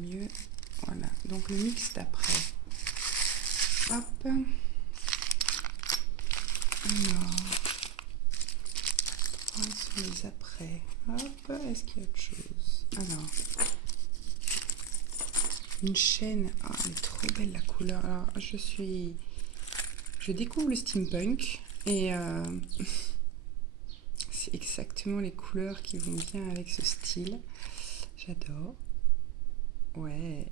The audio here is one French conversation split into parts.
Mieux. Voilà. Donc le mix d'après. Hop. Alors. Sur les après. Hop. Est-ce qu'il y a autre chose? Alors. Une chaîne. Ah, elle est trop belle la couleur. Alors, je découvre le steampunk et c'est exactement les couleurs qui vont bien avec ce style. J'adore. Ouais,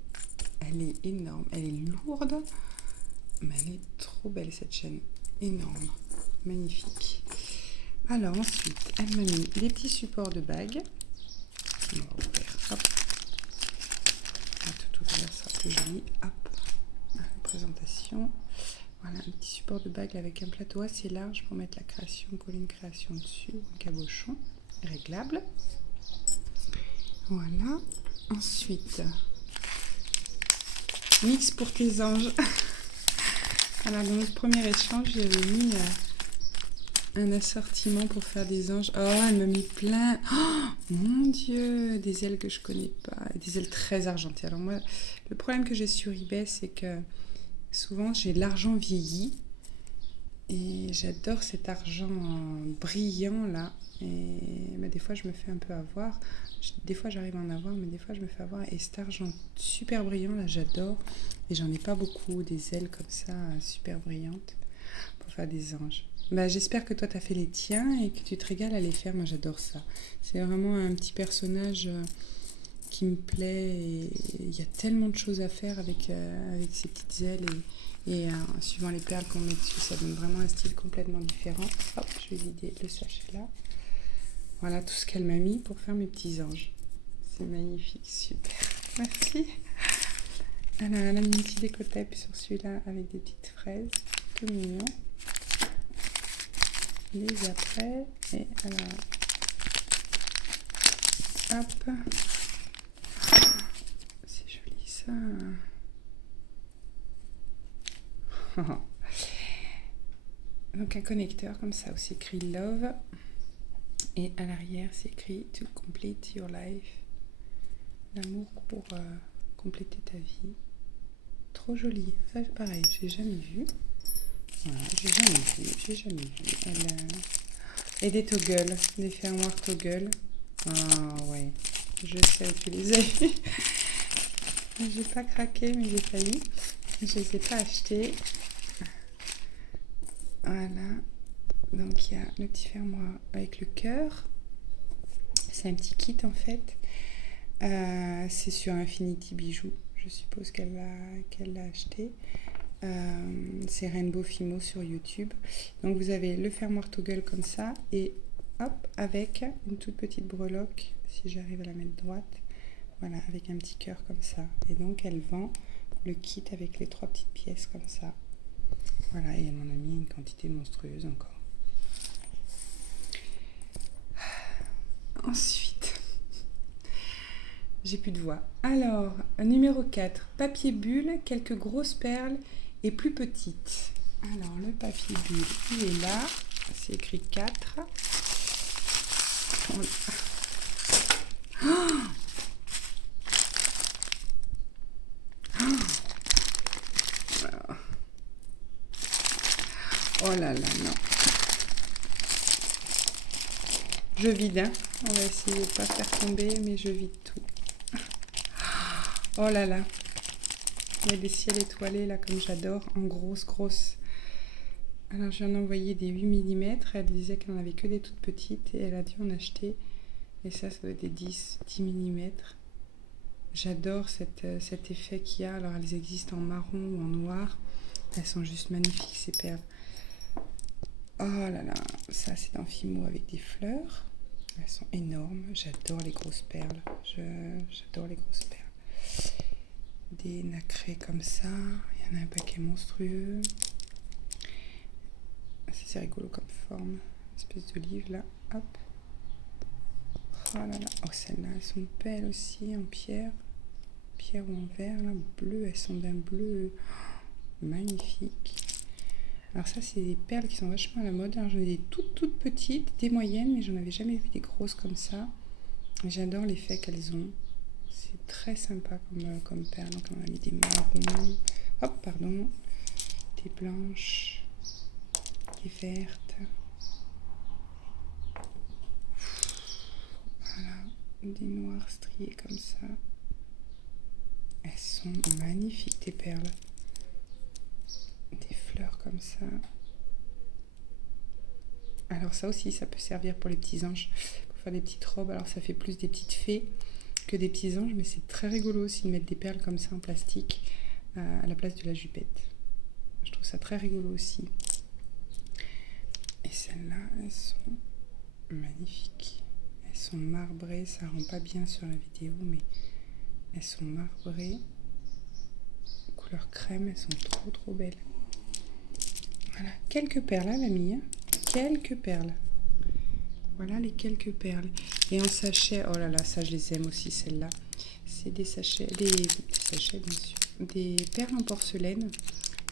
elle est énorme. Elle est lourde, mais elle est trop belle cette chaîne. Énorme. Magnifique. Alors ensuite, elle m'a mis des petits supports de bagues. On va ouvrir. Hop. On va tout ouvrir, ça plus joli. Hop. La présentation. Voilà, un petit support de bague avec un plateau assez large pour mettre la création, coller une création dessus, un cabochon réglable. Voilà. Ensuite, mix pour tes anges. Alors, dans notre premier échange, j'avais mis un assortiment pour faire des anges. Oh, elle m'a mis plein. Oh, mon Dieu, des ailes que je connais pas, des ailes très argentées. Alors moi, le problème que j'ai sur eBay, c'est que souvent j'ai de l'argent vieilli et j'adore cet argent brillant là. Et des fois, je me fais un peu avoir. Des fois, j'arrive à en avoir, mais des fois, je me fais avoir. Et cet argent super brillant là, j'adore. Et j'en ai pas beaucoup, des ailes comme ça, super brillantes, pour faire des anges. J'espère que toi, tu as fait les tiens et que tu te régales à les faire. Moi, j'adore ça. C'est vraiment un petit personnage qui me plaît. Et il y a tellement de choses à faire avec ces petites ailes. Et suivant les perles qu'on met dessus, ça donne vraiment un style complètement différent. Hop, je vais vider le sachet là. Voilà tout ce qu'elle m'a mis pour faire mes petits anges. C'est magnifique, super. Merci. Elle a mis un petit décotape sur celui-là avec des petites fraises. Tout mignon. Les après. Et alors. Hop. C'est joli ça. Donc un connecteur comme ça où c'est écrit Love. Et à l'arrière, c'est écrit To complete your life. L'amour pour compléter ta vie. Trop joli. Ça, pareil, j'ai jamais vu. Voilà, j'ai jamais vu. Et des toggles, des fermoirs toggles. Ah ouais, je sais où tu les as vus. J'ai pas craqué, mais j'ai failli. Je les ai pas achetés. Voilà. Donc il y a le petit fermoir avec le cœur. C'est un petit kit en fait. C'est sur Infinity Bijoux. Je suppose qu'elle l'a acheté. C'est Rainbow Fimo sur YouTube. Donc vous avez le fermoir toggle comme ça et hop avec une toute petite breloque si j'arrive à la mettre droite. Voilà, avec un petit cœur comme ça. Et donc elle vend le kit avec les 3 petites pièces comme ça. Voilà, et elle m'en a mis une quantité monstrueuse encore. Ensuite, j'ai plus de voix. Alors, numéro 4, papier bulle, quelques grosses perles et plus petites. Alors, le papier bulle, il est là. C'est écrit 4. Oh là là, non. Je vide, hein. On va essayer de ne pas faire tomber, mais je vide tout. Oh là là. Il y a des ciels étoilés, là, comme j'adore, en grosses. Alors, je viens d'envoyer des 8 mm. Elle disait qu'elle n'en avait que des toutes petites. Et elle a dû en acheter. Et ça doit être des 10 mm. J'adore cet effet qu'il y a. Alors, elles existent en marron ou en noir. Elles sont juste magnifiques, ces perles. Oh là là, ça c'est un Fimo avec des fleurs. Elles sont énormes. J'adore les grosses perles. J'adore les grosses perles. Des nacrés comme ça. Il y en a un paquet monstrueux. C'est rigolo comme forme. Une espèce d'olive là. Hop. Oh là là. Oh, celles-là, elles sont belles aussi en pierre. Pierre ou en verre là. Bleu. Elles sont d'un bleu magnifique. Alors ça, c'est des perles qui sont vachement à la mode. Alors j'en ai des toutes petites, des moyennes, mais j'en avais jamais vu des grosses comme ça. J'adore l'effet qu'elles ont. C'est très sympa comme perle. Donc on a mis des marrons, hop, pardon, des blanches, des vertes. Voilà, des noirs striés comme ça. Elles sont magnifiques, tes perles. Des fleurs comme ça. Alors ça aussi, ça peut servir pour les petits anges, pour faire des petites robes. Alors ça fait plus des petites fées que des petits anges, mais c'est très rigolo aussi de mettre des perles comme ça en plastique à la place de la jupette. Je trouve ça très rigolo aussi. Et celles-là, elles sont magnifiques. Elles sont marbrées, ça rend pas bien sur la vidéo, mais elles sont marbrées. Couleur crème, elles sont trop belles. Voilà, quelques perles, hein, l'ami, hein. Quelques perles. Voilà les quelques perles. Et en sachet, oh là là, ça je les aime aussi, celles-là. C'est des sachets, des sachets bien sûr. Des perles en porcelaine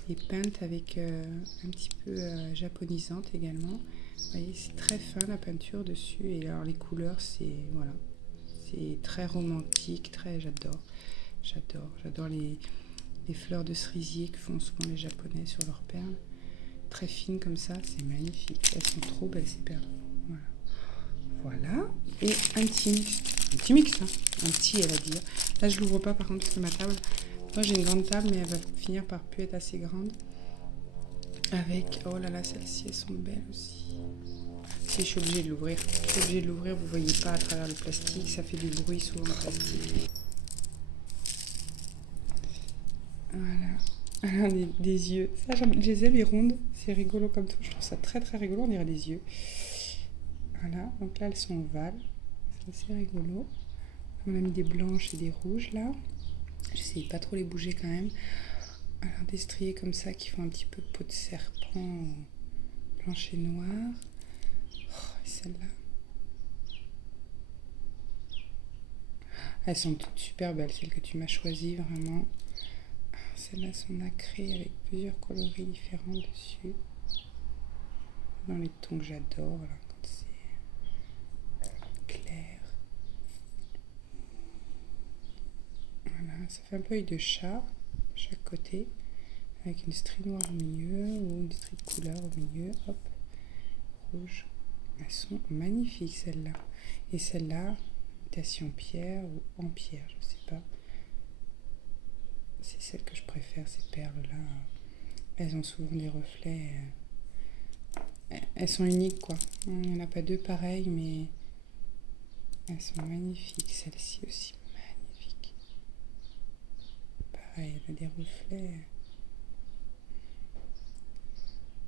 et peintes avec un petit peu japonisante également. Vous voyez, c'est très fin la peinture dessus. Et alors les couleurs, c'est voilà, c'est très romantique, très j'adore les fleurs de cerisier que font souvent les Japonais sur leurs perles. Très fines comme ça, c'est magnifique. Elles sont trop belles ces perles. Voilà. Et un petit mix là. Un petit, elle a dit. Là, je l'ouvre pas par contre parce que ma table. Moi, j'ai une grande table, mais elle va finir par plus être assez grande. Avec, oh là là, celles-ci, elles sont belles aussi. Si, je suis obligée de l'ouvrir. Je suis obligée de l'ouvrir, vous voyez pas à travers le plastique. Ça fait du bruit souvent le plastique. Voilà. Alors, des yeux. Ça, je les aime, les rondes. C'est rigolo comme tout. Je trouve ça très rigolo. On dirait des yeux. Voilà. Donc là, elles sont ovales. C'est assez rigolo. On a mis des blanches et des rouges là. J'essaye pas trop les bouger quand même. Alors, des striés comme ça qui font un petit peu peau de serpent. Blanche et noire. Oh, et celle-là. Elles sont toutes super belles, celles que tu m'as choisies, vraiment. Celles-là sont nacrées avec plusieurs coloris différents dessus. Dans les tons que j'adore, voilà, quand c'est clair. Voilà, ça fait un peu œil de chat, chaque côté, avec une strie noire au milieu ou une strie de couleur au milieu, hop, rouge. Elles sont magnifiques celles-là. Et celle-là, imitation pierre ou en pierre, je sais pas. C'est celle que je préfère, ces perles-là. Elles ont souvent des reflets. Elles sont uniques, quoi. Il n'y en a pas deux pareilles, mais elles sont magnifiques. Celle-ci aussi, magnifique. Pareil, elle a des reflets.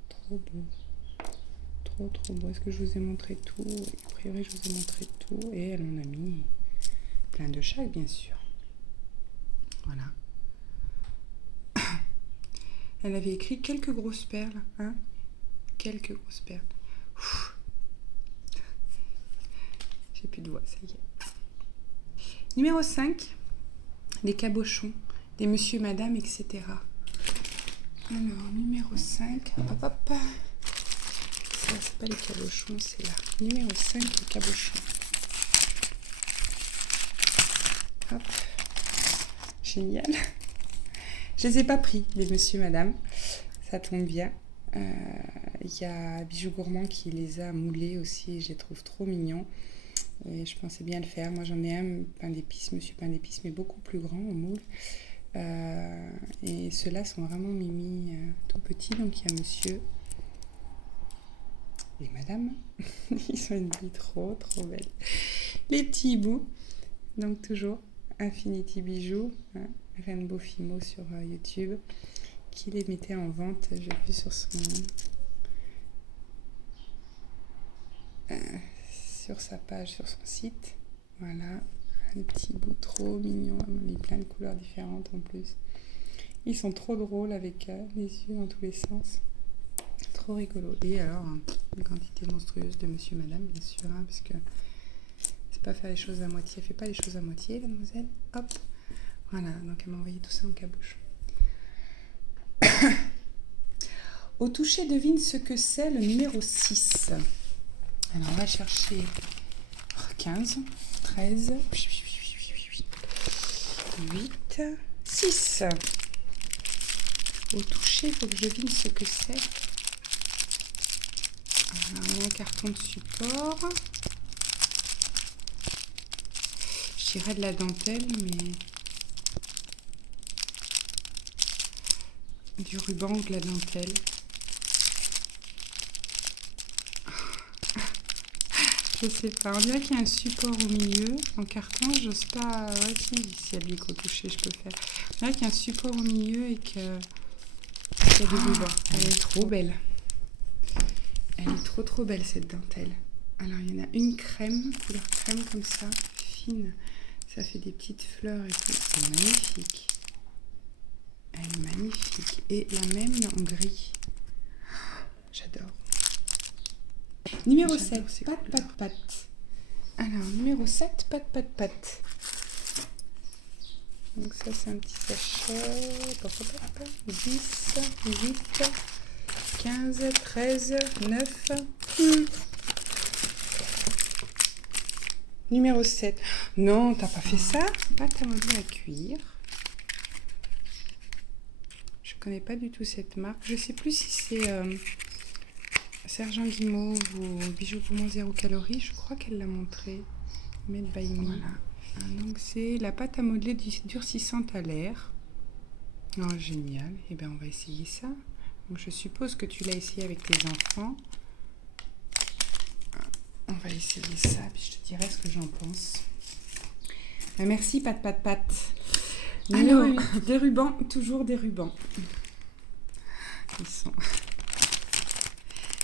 Trop beau. Trop beau. Est-ce que je vous ai montré tout? A priori, je vous ai montré tout. Et elle en a mis plein de chaque, bien sûr. Voilà. Elle avait écrit quelques grosses perles, hein? Quelques grosses perles. Ouf. J'ai plus de voix, ça y est. Numéro 5, des cabochons, des monsieur et madame, etc. Alors, numéro 5, hop. Ça, c'est pas les cabochons, c'est là. Numéro 5, les cabochons. Hop. Génial. Je les ai pas pris, les monsieur et madame. Ça tombe bien. Il y a Bijou Gourmand qui les a moulés aussi. Je les trouve trop mignons. Et je pensais bien le faire. Moi, j'en ai un pain d'épices, monsieur pain d'épices, mais beaucoup plus grand au moule. Et ceux-là sont vraiment mimi, tout petits. Donc, il y a monsieur et madame. Ils sont une vie trop belle. Les petits hiboux. Donc, toujours Infinity Bijoux. Hein. Rainbow Fimo sur YouTube, qui les mettait en vente, j'ai vu sur sa page, sur son site. Voilà, un petit bout trop mignon, on a mis plein de couleurs différentes en plus. Ils sont trop drôles avec les yeux dans tous les sens. Trop rigolo. Et alors, une quantité monstrueuse de monsieur madame, bien sûr, hein, parce que c'est pas faire les choses à moitié. Elle fait pas les choses à moitié, mademoiselle. Hop. Voilà, donc elle m'a envoyé tout ça en cabochon. Au toucher, devine ce que c'est le numéro 6. Alors on va chercher 15, 13. 8, 6. Au toucher, il faut que je devine ce que c'est. Un carton de support. Je dirais de la dentelle, mais du ruban ou de la dentelle. Je sais pas, on dirait qu'il y a un support au milieu. En carton, j'ose pas. Ouais, si elle dit qu'au toucher, je peux faire. On dirait qu'il y a un support au milieu et qu'il y a du ruban. Elle est trop belle. Elle est trop belle cette dentelle. Alors il y en a une crème, couleur crème comme ça, fine. Ça fait des petites fleurs et tout. C'est magnifique. Elle est magnifique. Et la même en gris. J'adore. Numéro 7, pat. Alors, numéro 7, pat. Donc ça, c'est un petit sachet. 10, 8, 15, 13, 9. Numéro 7. Non, t'as pas fait ça? Pâte à modeler à cuire. Je connais pas du tout cette marque. Je sais plus si c'est Sergent Guimauve ou Bijoux pour moi 0 calories. Je crois qu'elle l'a montré. Made by me. Voilà. Donc c'est la pâte à modeler durcissante à l'air. Oh, génial. Eh bien, on va essayer ça. Donc, je suppose que tu l'as essayé avec tes enfants. On va essayer ça, puis je te dirai ce que j'en pense. Merci, pat. Alors, des rubans, toujours des rubans. Ils sont...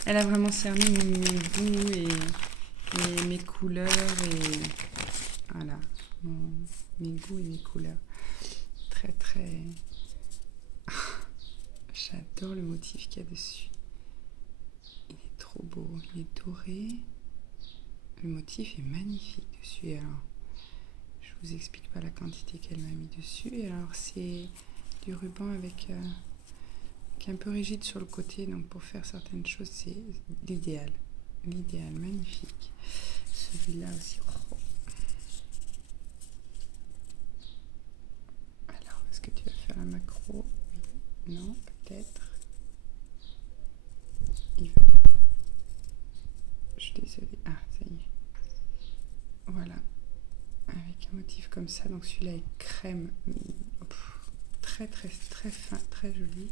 Elle a vraiment cerné mes goûts et mes couleurs et voilà, mes goûts et mes couleurs. Très. J'adore le motif qu'il y a dessus. Il est trop beau, il est doré. Le motif est magnifique dessus. Alors, je vous explique pas la quantité qu'elle m'a mis dessus. Et alors, c'est du ruban avec qui est un peu rigide sur le côté. Donc, pour faire certaines choses, c'est l'idéal. L'idéal, magnifique. Celui-là aussi. Oh. Alors, est-ce que tu vas faire la macro? Oui. Non, peut-être. Il va. Je suis désolée. Ah, ça y est. Voilà. Avec un motif comme ça. Donc celui-là est crème. Très fin, très joli.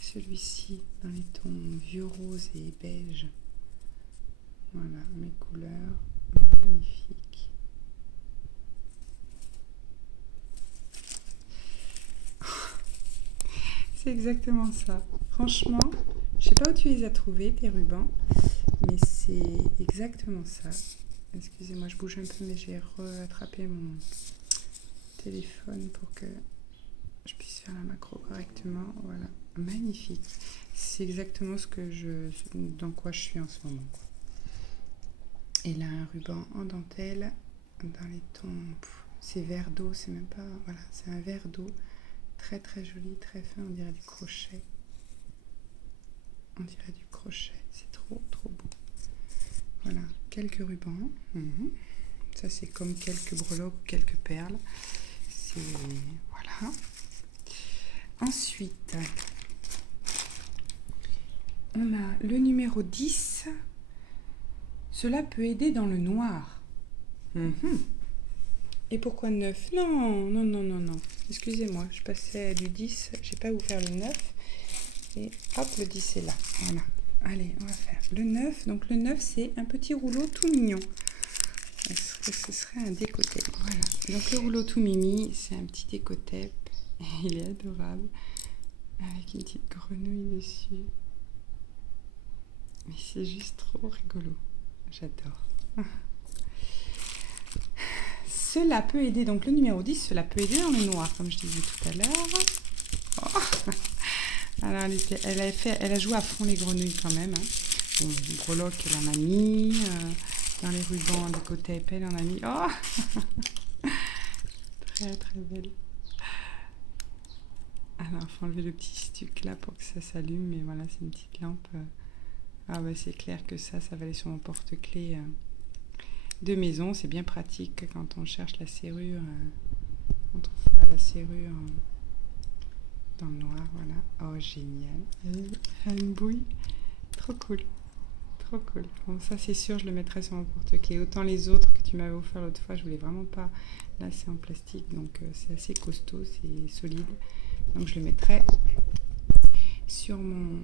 Celui-ci dans les tons vieux rose et beige. Voilà, mes couleurs. Magnifique. C'est exactement ça. Franchement, je sais pas où tu les as trouvés, tes rubans. Mais c'est exactement ça. Excusez-moi, je bouge un peu, mais j'ai rattrapé mon téléphone pour que je puisse faire la macro correctement. Voilà, magnifique. C'est exactement dans quoi je suis en ce moment. Et là, un ruban en dentelle dans les tons. C'est vert d'eau, c'est même pas. Voilà, c'est un vert d'eau. Très joli, très fin, on dirait du crochet. C'est trop beau. Voilà, quelques rubans. Ça, c'est comme quelques breloques ou quelques perles. Voilà. Ensuite, on a le numéro 10. Cela peut aider dans le noir. Et pourquoi 9? Non. Excusez-moi, je passais du 10. J'ai pas ouvert le 9. Et hop, le 10 est là. Voilà. Allez, on va faire le 9. Donc le 9, c'est un petit rouleau tout mignon. Est-ce que ce serait un déco-tape? Voilà. Donc le rouleau tout mimi, c'est un petit déco-tape. Il est adorable. Avec une petite grenouille dessus. Mais c'est juste trop rigolo. J'adore. Cela peut aider, donc le numéro 10, cela peut aider dans le noir, comme je disais tout à l'heure. Oh. Alors, elle a joué à fond les grenouilles quand même. Bon, breloque, elle en a mis. Dans les rubans de côté épais, elle en a mis. Oh. Très belle. Alors, il faut enlever le petit stick là pour que ça s'allume. Mais voilà, c'est une petite lampe. Ah ouais, c'est clair que ça va aller sur mon porte-clés de maison. C'est bien pratique quand on cherche la serrure. On trouve pas la serrure dans le noir, voilà. Oh, génial. Elle me bouille. Trop cool. Trop cool. Bon, ça, c'est sûr, je le mettrai sur mon porte-clés. Autant les autres que tu m'avais offert l'autre fois, je voulais vraiment pas. Là, c'est en plastique, donc c'est assez costaud, c'est solide. Donc, je le mettrai sur mon...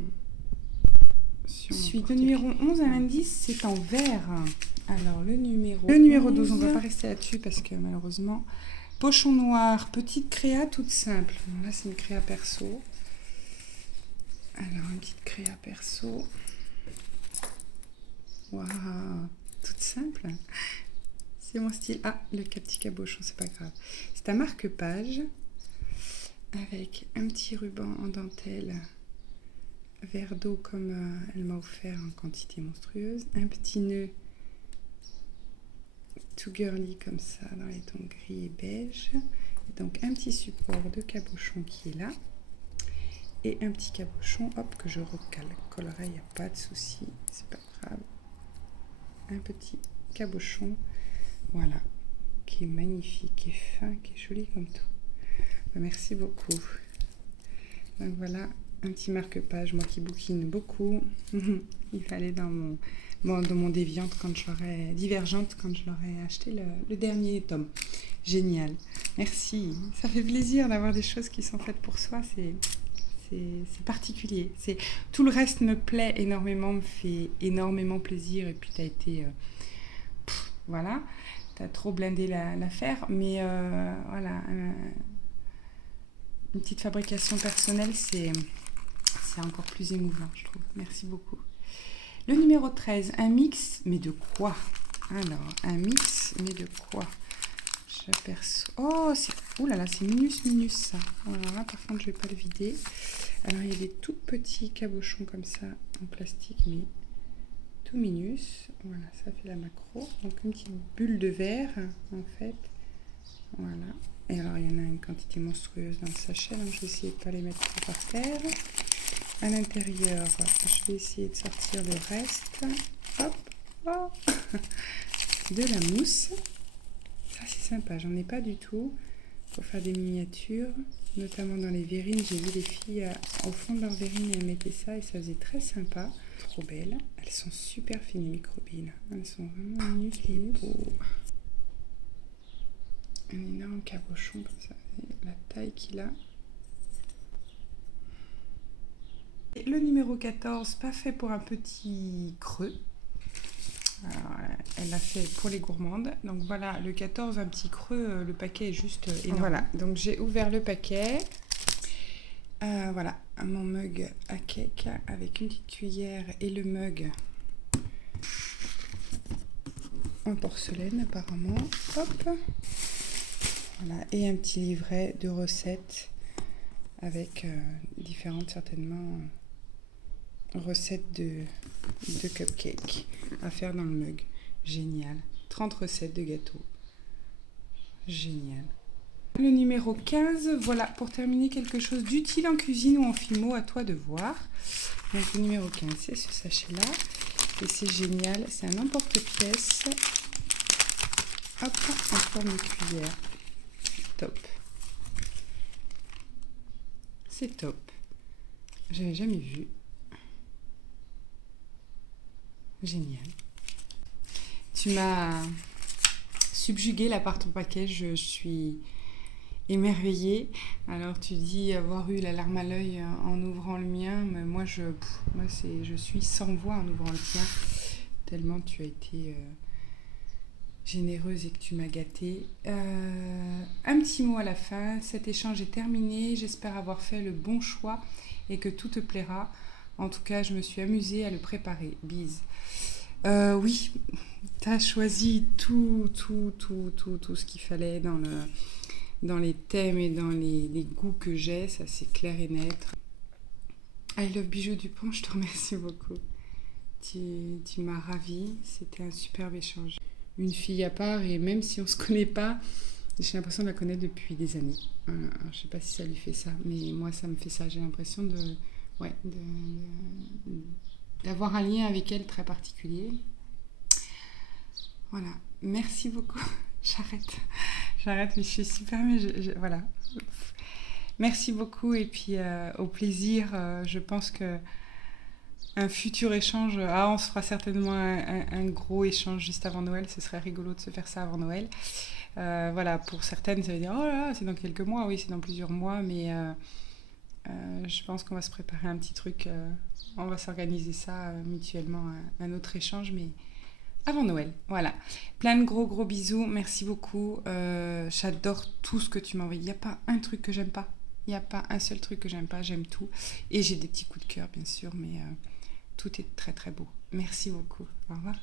Suite. Le numéro 11 à l'indice, c'est en vert. Alors, le numéro 12, on ne va pas rester là-dessus parce que malheureusement... Pochon noir, petite créa toute simple. Bon, là, c'est une créa perso. Alors, une petite créa perso. Waouh, toute simple. C'est mon style. Ah, le petit cabochon, c'est pas grave. C'est un marque-page avec un petit ruban en dentelle vert d'eau comme elle m'a offert en quantité monstrueuse. Un petit nœud tout girly comme ça dans les tons gris et beige. Donc un petit support de cabochon qui est là. Et un petit cabochon, hop, que je collerai, il n'y a pas de souci, c'est pas grave. Un petit cabochon, voilà, qui est magnifique, qui est fin, qui est joli comme tout. Merci beaucoup. Donc voilà, un petit marque-page, moi qui bouquine beaucoup. Il fallait dans mon Déviante Divergente quand je l'aurais acheté le dernier tome. Génial. Merci. Ça fait plaisir d'avoir des choses qui sont faites pour soi. C'est particulier. Tout le reste me plaît énormément, me fait énormément plaisir. Et puis tu as été... voilà. Tu as trop blindé l'affaire. Mais voilà. Une petite fabrication personnelle, c'est encore plus émouvant, je trouve. Merci beaucoup. Le numéro 13, un mix, mais de quoi? Alors, un mix, mais de quoi? J'aperçois... Oh, ouh là là, c'est minus ça. Alors là, par contre, je ne vais pas le vider. Alors, il y a des tout petits cabochons comme ça, en plastique, mais tout minus. Voilà, ça fait la macro. Donc, une petite bulle de verre, en fait. Voilà. Et alors, il y en a une quantité monstrueuse dans le sachet, donc je vais essayer de ne pas les mettre par terre. À l'intérieur, je vais essayer de sortir le reste. Hop, oh. De la mousse. Ça, c'est sympa, j'en ai pas du tout pour faire des miniatures, notamment dans les verrines. J'ai vu les filles au fond de leur verrine, elles mettaient ça et ça faisait très sympa. Trop belles. Elles sont super fines, les microbilles. Elles sont vraiment minus. Un énorme cabochon comme ça, la taille qu'il a. Et le numéro 14, pas fait pour un petit creux. Alors, elle l'a fait pour les gourmandes. Donc voilà, le 14, un petit creux, le paquet est juste énorme. Voilà, donc j'ai ouvert le paquet. Voilà, mon mug à cake avec une petite cuillère et le mug en porcelaine apparemment. Hop. Voilà, et un petit livret de recettes avec différentes certainement recettes de cupcakes à faire dans le mug. Génial. 30 recettes de gâteaux. Génial. Le numéro 15, voilà, pour terminer quelque chose d'utile en cuisine ou en fimo, à toi de voir. Donc le numéro 15, c'est ce sachet-là. Et c'est génial, c'est un emporte-pièce. Hop, en forme de cuillère. Top. C'est top. J'avais jamais vu. Génial. Tu m'as subjugué là par ton paquet. Je suis émerveillée. Alors tu dis avoir eu la larme à l'œil en ouvrant le mien, mais moi je suis sans voix en ouvrant le tien. Tellement tu as été généreuse et que tu m'as gâtée. Un petit mot à la fin. Cet échange est terminé. J'espère avoir fait le bon choix et que tout te plaira. En tout cas, je me suis amusée à le préparer. Bise. Oui, tu as choisi tout ce qu'il fallait dans les thèmes et dans les goûts que j'ai. Ça, c'est clair et net. I love Bijoux Dupont, je te remercie beaucoup. Tu m'as ravie. C'était un superbe échange. Une fille à part, et même si on ne se connaît pas, j'ai l'impression de la connaître depuis des années. Alors, je ne sais pas si ça lui fait ça, mais moi, ça me fait ça. J'ai l'impression d'avoir un lien avec elle très particulier. Voilà, merci beaucoup. J'arrête. j'arrête, mais je suis super, mais voilà. Merci beaucoup et puis au plaisir. Je pense que un futur échange, on se fera certainement un gros échange juste avant Noël. Ce serait rigolo de se faire ça avant Noël. Voilà, pour certaines, ça veut dire oh là là, c'est dans quelques mois. Oui, c'est dans plusieurs mois, mais je pense qu'on va se préparer un petit truc. On va s'organiser ça mutuellement, un autre échange, mais avant Noël. Voilà. Plein de gros gros bisous. Merci beaucoup. J'adore tout ce que tu m'as envoyé. Il n'y a pas un truc que j'aime pas. Il n'y a pas un seul truc que j'aime pas. J'aime tout. Et j'ai des petits coups de cœur, bien sûr, mais tout est très très beau. Merci beaucoup. Au revoir.